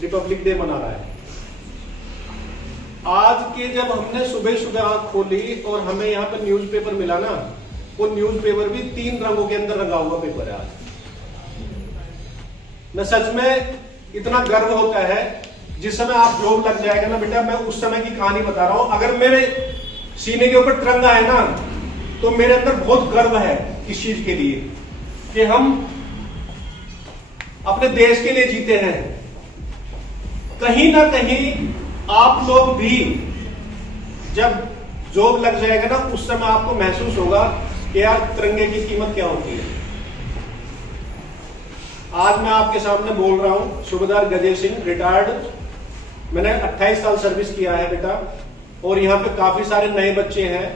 Republic day मना रहा है। आज के जब हमने सुबह सुबह आंख खोली और हमें यहाँ पर न्यूज़पेपर मिला ना, वो न्यूज़पेपर भी 3 रंगों के अंदर रंगा हुआ पेपर है। आज मैं सच में इतना गर्व होता है, जिस समय आप जॉब लग जाएगा ना बेटा, मैं उस समय की कहानी बता रहा हूं। अगर मेरे सीने के ऊपर तिरंगा है ना, तो मेरे अंदर बहुत गर्व है इस चीज के लिए कि हम अपने देश के लिए जीते हैं। कहीं ना कहीं आप लोग भी जब जॉब लग जाएगा ना, उस समय आपको महसूस होगा कि यार तिरंगे की कीमत क्या होती है। आज मैं आपके सामने बोल रहा हूं, सूबेदार गजेश सिंह, रिटायर्ड। मैंने 28 साल सर्विस किया है बेटा, और यहाँ पे काफी सारे नए बच्चे हैं,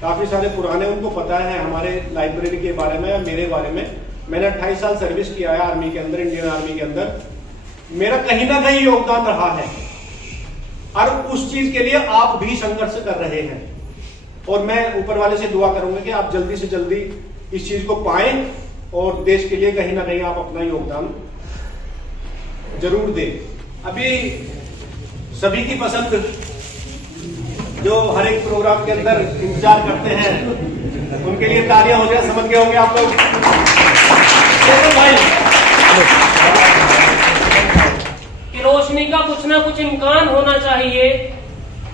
काफी सारे पुराने, उनको पता है हमारे लाइब्रेरी के बारे में या मेरे बारे में। मैंने 28 साल सर्विस किया है आर्मी के अंदर, इंडियन आर्मी के अंदर। मेरा कहीं ना कहीं योगदान रहा है, और उस चीज के लिए आप भी संघर्ष कर रहे हैं। और मैं ऊपर वाले से दुआ करूंगा कि आप जल्दी से जल्दी इस चीज को पाएं और देश के लिए कहीं ना कहीं आप अपना योगदान जरूर दें। अभी सभी की पसंद जो हर एक प्रोग्राम के अंदर इंतजार करते हैं, उनके लिए तालियां हो जाए। समझ गए होंगे आप लोग भाई कि रोशनी का कुछ ना कुछ इम्कान होना चाहिए,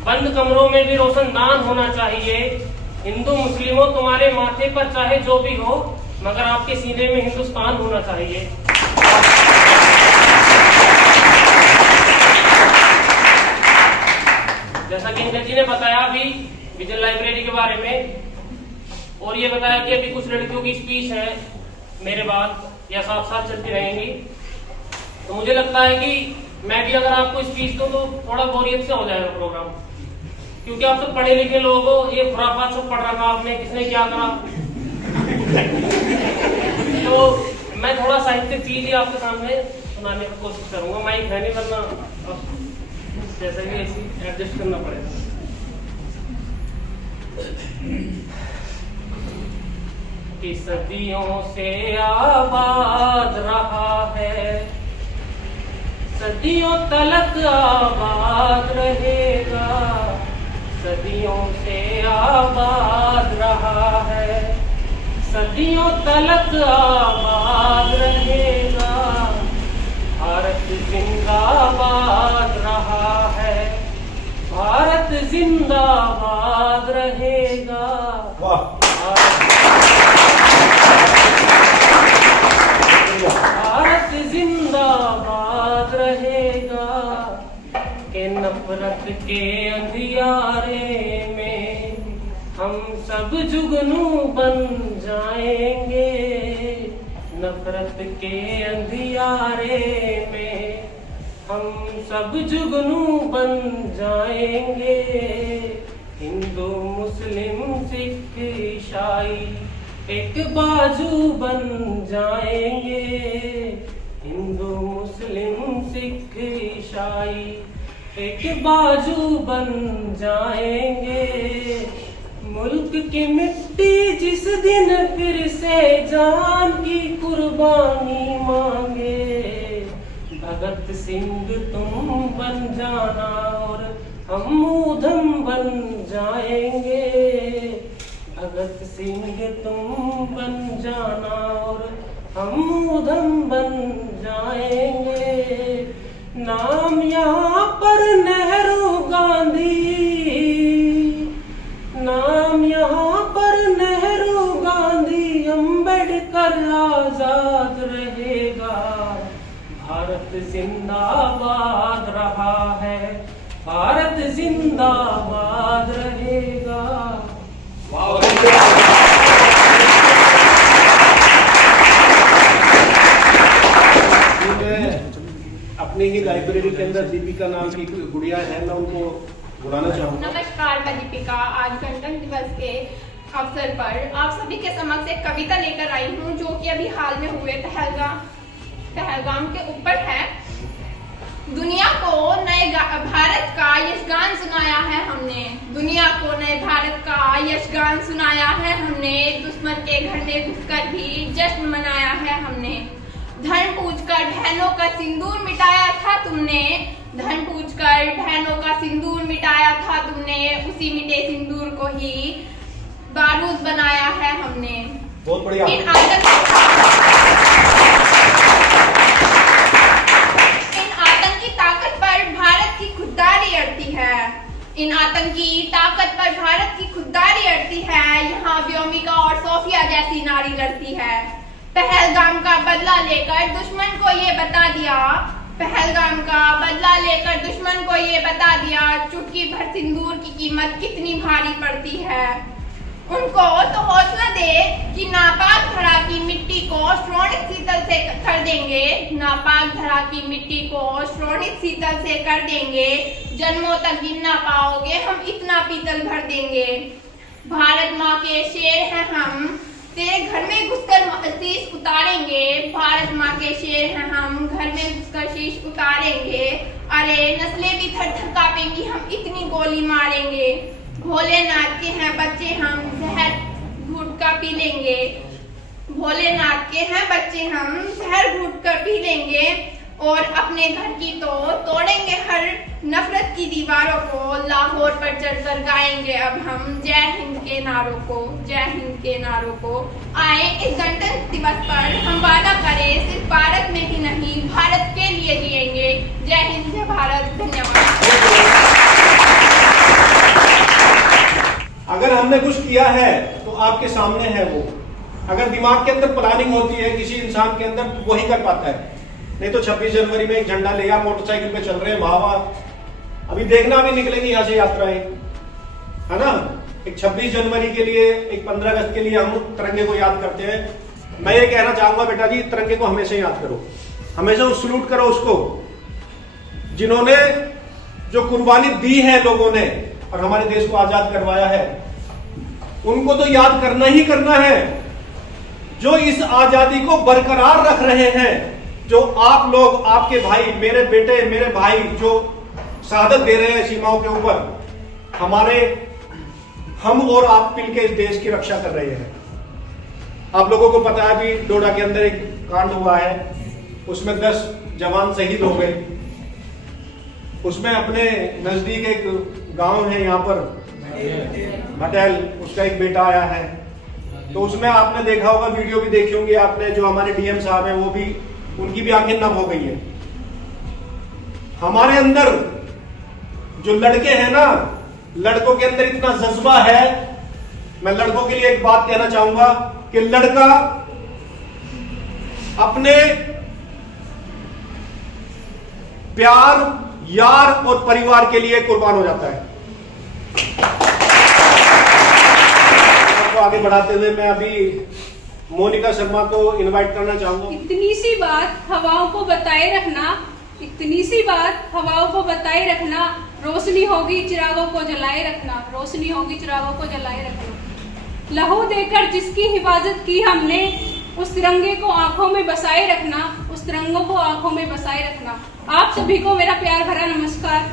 बंद कमरों में भी रोशनदान होना चाहिए। हिंदू मुस्लिमों, तुम्हारे माथे पर चाहे जो भी हो, मगर आपके सीने में हिंदुस्तान होना चाहिए। जैसा कि इंद्र जी ने बताया अभी विजन लाइब्रेरी के बारे में, और ये बताया कि अभी कुछ लड़कियों की स्पीच है मेरे बाद या साथ साथ चलती रहेंगी। तो मुझे लगता है कि मैं भी अगर आपको स्पीच दूं तो थोड़ा बोरियत से हो जाएगा प्रोग्राम, क्योंकि आप सब पढ़े लिखे लोग हो। ये खुराफात सब पढ़ रखा आपने, किसने क्या करा। तो मैं थोड़ा साहित्यिक चीज ही आपके सामने सुनाने की कोशिश करूंगा। माइक है नहीं, वरना जैसे भी ऐसी एडजस्ट करना पड़ेगा। कि सदियों से आबाद रहा है, सदियों तलक आबाद रहेगा। सदियों से आबाद रहा है, सदियों तलक आबाद रहेगा। भारत जिंदाबाद रहा है, भारत जिंदाबाद रहेगा। भारत जिंदाबाद रहेगा। के नफरत के अंधियारे में हम सब जुगनू बन जाएंगे। नफरत के अंधियारे में हम सब जुगनू बन जाएंगे। हिंदू मुस्लिम सिख ईसाई एक बाजू बन जाएंगे। हिंदू मुस्लिम सिख ईसाई एक बाजू बन जाएंगे। मुल्क की मिट्टी जिस दिन फिर से जान की कुर्बानी मांगे। भगत सिंह तुम बन जाना और हम ऊधम बन जाएंगे। भगत सिंह तुम बन जाना और हम ऊधम बन जाएंगे। नाम यहाँ पर नेहरू गांधी, नाम यहाँ पर नेहरू गांधी अम्बेडकर आजाद रहेगा। भारत जिंदाबाद रहा है, भारत जिंदाबाद रहेगा। अपनी ही लाइब्रेरी के अंदर दीपिका नाम की गुड़िया है, मैं उनको बुलाना चाहूंगा। नमस्कार, मैं दीपिका। आज गणतंत्र दिवस के अवसर पर आप सभी के समक्ष एक कविता लेकर आई हूँ, जो कि अभी हाल में हुए पहलगाम के ऊपर है। दुनिया को नए भारत का यशगान सुनाया है हमने। दुनिया को नए भारत का यशगान सुनाया है हमने। दुश्मन के घर में घुसकर भी जश्न मनाया है हमने। धन पूजकर बहनों का सिंदूर मिटाया था तुमने, धन पूजकर बहनों का सिंदूर मिटाया था तुमने, उसी मिटे सिंदूर को ही बारूद बनाया है हमने। बहुत बढ़िया। इन आतंकी ताकत पर भारत की खुददारी अड़ती है, इन आतंकी ताकत पर भारत की खुददारी अड़ती है। यहाँ व्योमिका और सोफिया जैसी नारी लड़ती है। पहलगाम का बदला लेकर दुश्मन को ये बता दिया, पहलगाम का बदला लेकर दुश्मन को ये बता दिया, चुटकी भर सिंदूर की कीमत कितनी भारी पड़ती है। उनको तो हौसला दे कि नापाक धरा की मिट्टी को श्रोणित शीतल से कर देंगे, नापाक धरा की मिट्टी को श्रोणित शीतल से कर देंगे, जन्मों तक गिन ना पाओगे हम इतना पीतल भर देंगे। भारत माँ के शेर हैं हम, तेरे घर में घुसकर शीश उतारेंगे, भारत माँ के शेर हैं हम, घर में घुसकर शीश उतारेंगे। अरे नस्लें भी थर थर कांपेंगी हम इतनी गोली मारेंगे। भोलेनाथ के हैं बच्चे हम, जहर घूट कर पी लेंगे, भोलेनाथ के हैं बच्चे हम, जहर घूट कर पी लेंगे। और अपने घर की तो तोड़ेंगे हर नफरत की दीवारों को, लाहौर पर चढ़कर गाएंगे अब हम जय हिंद के नारों को, जय हिंद के नारों को। आए इस गणतंत्र दिवस पर हम वादा करें सिर्फ भारत में ही नहीं भारत के लिए जिएंगे। जय हिंद, जय भारत, धन्यवाद। अगर हमने कुछ किया है तो आपके सामने है वो। अगर दिमाग के अंदर प्लानिंग होती है किसी इंसान के अंदर तो वही कर पाता है, नहीं तो 26 जनवरी में एक झंडा ले या मोटरसाइकिल पे चल रहे हैं वाह, अभी देखना भी निकलेंगी यहाँ से यात्राएं, है ना। एक 26 जनवरी के लिए, एक 15 अगस्त के लिए हम तिरंगे को याद करते हैं। मैं ये कहना चाहूंगा बेटा जी, तिरंगे को हमेशा याद करो, हमेशा सलूट करो उसको जिन्होंने जो कुर्बानी दी है लोगों ने और हमारे देश को आजाद करवाया है, उनको तो याद करना ही करना है। जो इस आजादी को बरकरार रख रहे हैं, जो आप लोग, आपके भाई, मेरे बेटे, मेरे भाई जो शहादत दे रहे हैं सीमाओं के ऊपर, हम और आप मिलकर इस देश की रक्षा कर रहे हैं। आप लोगों को पता है अभी डोडा के अंदर एक कांड हुआ है, उसमें 10 जवान शहीद हो गए। उसमें अपने नजदीक एक गांव है यहाँ पर भटेल, उसका एक बेटा आया है, तो उसमें आपने देखा होगा, वीडियो भी देखी होंगी आपने, जो हमारे डीएम साहब हैं वो भी, उनकी भी आंखें नम हो गई है। हमारे अंदर जो लड़के हैं ना, लड़कों के अंदर इतना जज्बा है। मैं लड़कों के लिए एक बात कहना चाहूंगा कि लड़का अपने प्यार, यार और परिवार के लिए कुर्बान हो जाता है। आपको आगे बढ़ाते हुए मैं अभी मोनिका शर्मा को इनवाइट करना चाहूंगा। इतनी सी बात हवाओं को बताए रखना, इतनी सी बात हवाओं को बताए रखना, रोशनी होगी चिरागों को जलाए रखना, रोशनी होगी चिरागों को जलाए रखना। लहू देकर जिसकी हिफाजत की हमने, उस तिरंगे को आंखों में बसाए रखना, उस तिरंगों को आंखों में बसाए रखना। आप सभी को मेरा प्यार भरा नमस्कार।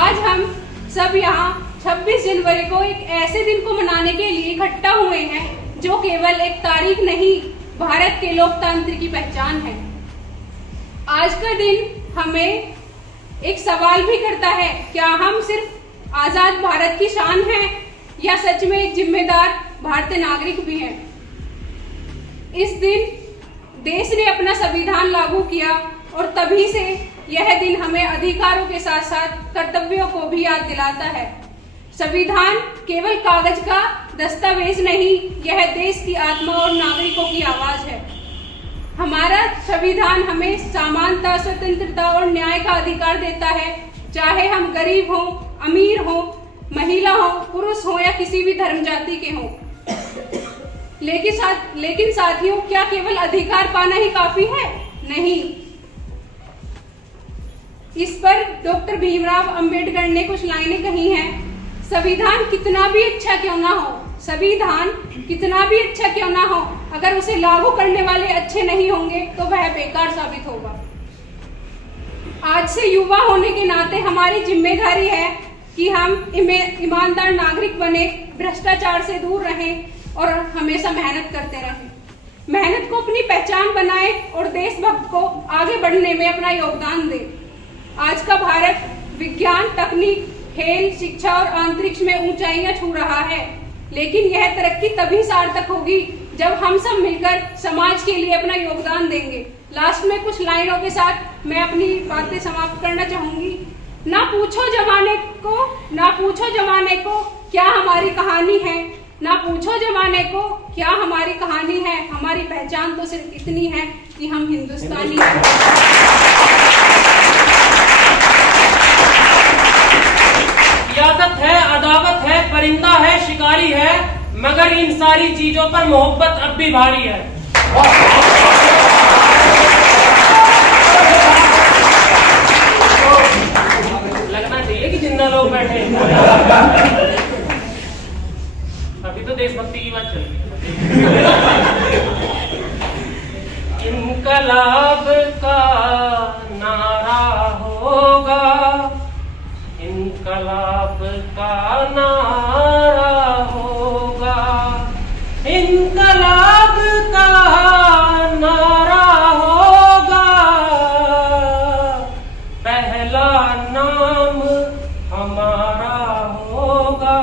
आज हम सब यहाँ 26 जनवरी को एक ऐसे दिन को मनाने के लिए इकट्ठा हुए हैं जो केवल एक तारीख नहीं, भारत के लोकतंत्र की पहचान है। आज का दिन हमें एक सवाल भी करता है, क्या हम सिर्फ आजाद भारत की शान हैं या सच में एक जिम्मेदार भारतीय नागरिक भी हैं। इस दिन देश ने अपना संविधान लागू किया और तभी से यह दिन हमें अधिकारों के साथ साथ कर्तव्यों को भी याद दिलाता है। संविधान केवल कागज का दस्तावेज नहीं, यह देश की आत्मा और नागरिकों की आवाज है। हमारा संविधान हमें समानता, स्वतंत्रता और न्याय का अधिकार देता है, चाहे हम गरीब हों, अमीर हों, महिला हों, पुरुष हों या किसी भी धर्म जाति के हों। लेकिन साथियों, क्या केवल अधिकार पाना ही काफी है? नहीं। इस पर डॉक्टर भीमराव अंबेडकर ने कुछ लाइनें कही हैं। संविधान कितना भी अच्छा क्यों ना हो, संविधान कितना भी अच्छा क्यों ना हो, अगर उसे लागू करने वाले अच्छे नहीं होंगे तो वह बेकार साबित होगा। आज से युवा होने के नाते हमारी जिम्मेदारी है कि हम ईमानदार नागरिक बने, भ्रष्टाचार से दूर रहें और हमेशा मेहनत करते रहें। मेहनत को अपनी पहचान बनाए और देशभक्त को आगे बढ़ने में अपना योगदान दे। आज का भारत विज्ञान, तकनीक, खेल, शिक्षा और अंतरिक्ष में ऊंचाइयां छू रहा है, लेकिन यह तरक्की तभी सार्थक होगी जब हम सब मिलकर समाज के लिए अपना योगदान देंगे। लास्ट में कुछ लाइनों के साथ मैं अपनी बातें समाप्त करना चाहूंगी। ना पूछो जमाने को क्या हमारी कहानी है, ना पूछो जमाने को क्या हमारी कहानी है। हमारी पहचान तो सिर्फ इतनी है कि हम हिंदुस्तानी हैं। सियासत है, अदावत है, परिंदा है, शिकारी है, मगर इन सारी चीजों पर मोहब्बत अब भी भारी है। लगना चाहिए कि जिंदा लोग बैठे हैं। अभी तो देशभक्ति की बात चल रही है। इनकलाब का नारा होगा, इनकलाब का नारा होगा, इनकलाब का नारा होगा, पहला नाम हमारा होगा,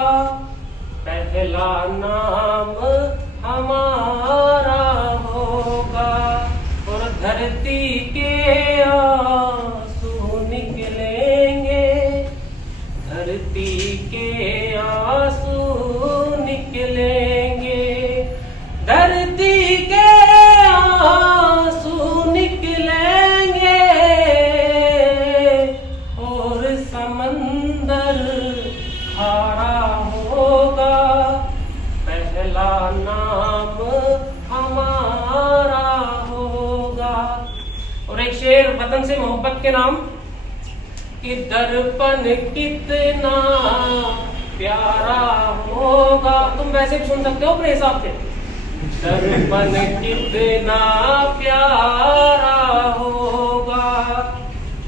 पहला नाम हमारा होगा। और धरती के आंसू निकलेंगे, धरती के आंसू निकलेंगे, धरती के आंसू निकलेंगे, और समंदर खारा होगा, पहला नाम हमारा होगा। और एक शेर वतन से मोहब्बत के नाम कि दर्पण कितना प्यारा होगा। तुम वैसे भी सुन सकते हो अपने हिसाब से। दर्पण कितना प्यारा होगा,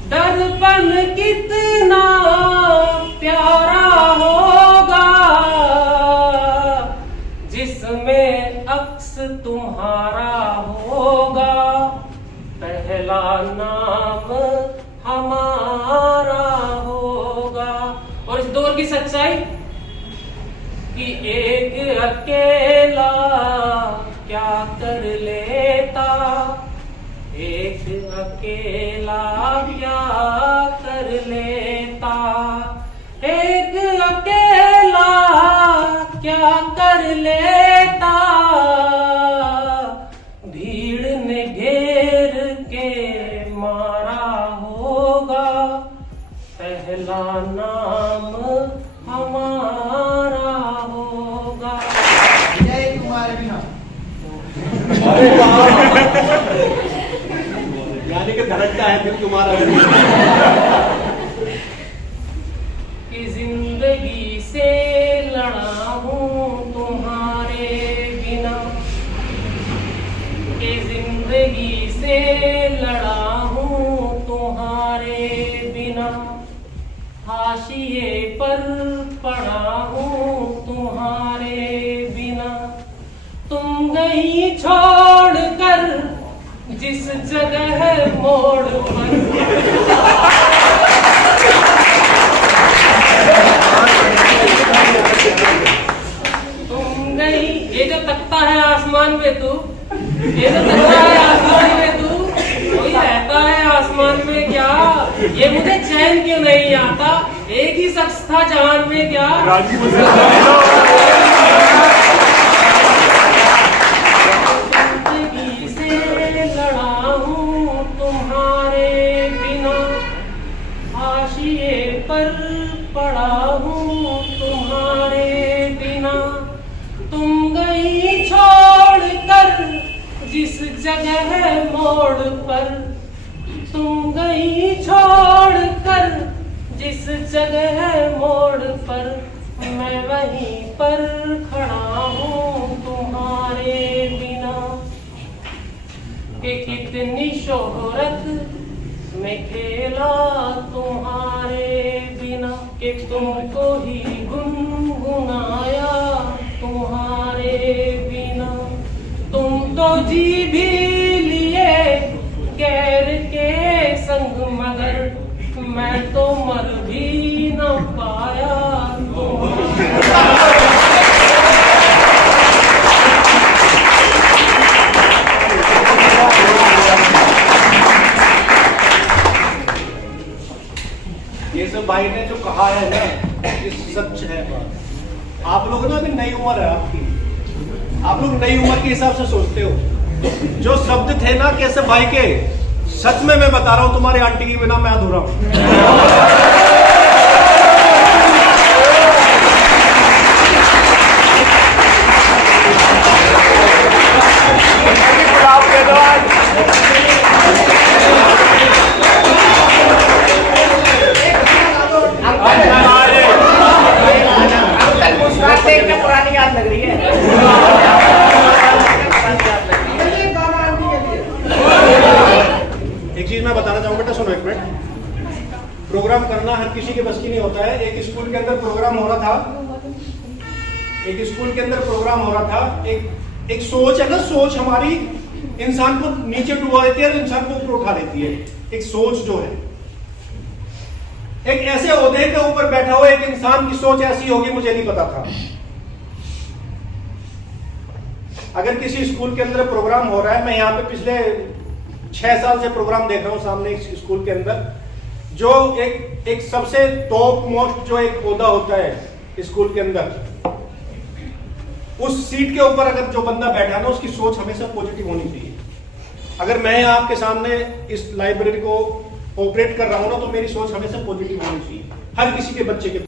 दर्पण कितना प्यारा होगा, जिसमें अक्स तुम्हारा होगा, पहला नाम हमारा होगा। और इस दौर की सच्चाई कि एक अकेला क्या कर लेता, एक अकेला क्या कर लेता, एक अकेला क्या कर लेता, भीड़ ने घेर के मारा होगा, पहला नाम हमारा होगा। जय तुम्हारे बिना। यानी कि धड़कता है दिल तुम्हारा। कि जिंदगी से लड़ा हूँ तुम्हारे बिना, कि जिंदगी से लड़ा हूँ तुम्हारे बिना, हाशिए पर पड़ा हूँ तुम्हारे बिना, तुम गई छोड़ कर जिस जगह मोड़ पर, तुम गई। ये जो तकता है आसमान में तू, ये जो तकता है आसमान में तू, कोई रहता है आसमान में क्या, ये मुझे चैन क्यों नहीं आता, एक ही शख्स था जहान में क्या। जिंदगी से लड़ा हूँ तुम्हारे बिना, हाशिए पर पड़ा हूँ तुम्हारे बिना, तुम गई छोड़ कर जिस जगह मोड़ पर, तुम गई छोड़ कर जिस जगह मोड़ पर, मैं वहीं पर खड़ा हूँ तुम्हारे बिना। कि कितनी शोहरत में खेला तुम्हारे बिना, कि तुमको ही गुनगुनाया तुम्हारे बिना, तुम तो फौजी भी लिए गैर के संग, मगर मैं तो मर भी न पाया। ये सब भाई ने जो कहा है ना, ये सच है बात। आप लोग ना अभी नई उम्र है आपकी, आप लोग नई उम्र के हिसाब से सोचते हो। जो शब्द थे ना कैसे भाई के, सच में मैं बता रहा हूं, तुम्हारी आंटी के बिना मैं अधूरा हूं। पुरानी याद लग रही है। एक चीज मैं बताना चाहूंगा बेटा, सुनो एक मिनट। प्रोग्राम करना हर किसी के बस की नहीं होता है। एक स्कूल के अंदर प्रोग्राम हो रहा था, एक सोच है ना, सोच हमारी इंसान को नीचे डुबा देती है और इंसान को ऊपर उठा देती है। एक सोच जो है, एक ऐसे ओहदे के ऊपर बैठा हुआ एक इंसान की सोच ऐसी होगी, मुझे नहीं पता था। अगर किसी स्कूल के अंदर प्रोग्राम हो रहा है, मैं यहाँ पे पिछले 6 साल से प्रोग्राम देख रहा हूँ सामने एक स्कूल के अंदर, जो एक सबसे टॉप मोस्ट जो एक ओहदा होता है स्कूल के अंदर, उस सीट के ऊपर अगर जो बंदा बैठा ना, उसकी सोच हमेशा पॉजिटिव होनी चाहिए। अगर मैं आपके सामने इस लाइब्रेरी को ऑपरेट कर रहा हूं ना, तो मेरी सोच हमेशा पॉजिटिव होनी चाहिए हर किसी के बच्चे के